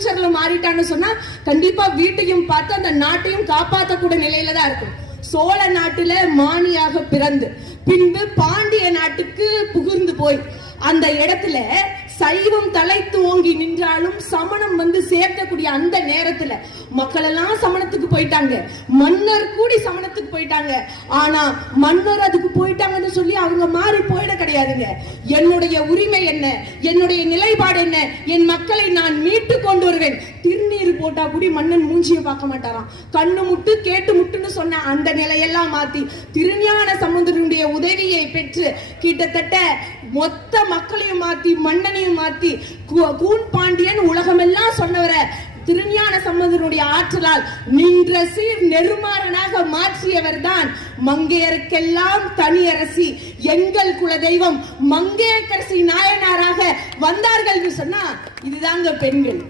ஃபியூச்சர்ல மாறிட்டான்னு சொன்னா கண்டிப்பா வீட்டையும் பார்த்து அந்த நாட்டையும் காப்பாற்றக்கூடிய நிலையில தான் இருக்கும். சோழ நாட்டுல மானியாக பிறந்து பின்பு பாண்டிய நாட்டுக்கு புகுந்து போய் அந்த இடத்துல சைவம் தலைத்து ஓங்கி நின்றாலும் சமணம் சேர்க்கக்கூடிய அந்த நேரத்துல மக்கள் எல்லாம் சமணத்துக்கு போயிட்டாங்க, மன்னர் கூடி சமணத்துக்கு போயிட்டாங்க. ஆனா மன்னர் அதுக்கு போயிட்டாங்கன்னு சொல்லி அவங்க மாறி போயிட கிடையாதுங்க. என்னுடைய உரிமை என்ன, என்னுடைய நிலைப்பாடு என்ன, என் மக்களை நான் மீட்டு கொண்டு வருவேன். திருநீர் போட்டா கூடி மன்னன் மூஞ்சியை பார்க்க மாட்டாராம். கண்ணு முட்டு கேட்டு முட்டுன்னு சொன்ன அந்த நிலையெல்லாம் மாத்தி திருஞான சம்பந்தருடைய உதவியை பெற்று கிட்டத்தட்ட மொத்த மக்களையும் மாத்தி மன்னனையும் மாத்தி கூன் பாண்டியன் உலகமெல்லாம் சொன்னவர திருஞான சம்பந்தருடைய ஆற்றலால் நின்ற சீர் நெருமாறனாக மாற்றியவர் தான் மங்கையருக்கெல்லாம் தனியரசி எங்கள் குல தெய்வம் மங்கையரசி நாயனாராக வந்தார்கள் சொன்னா இதுதாங்க பெண்கள்.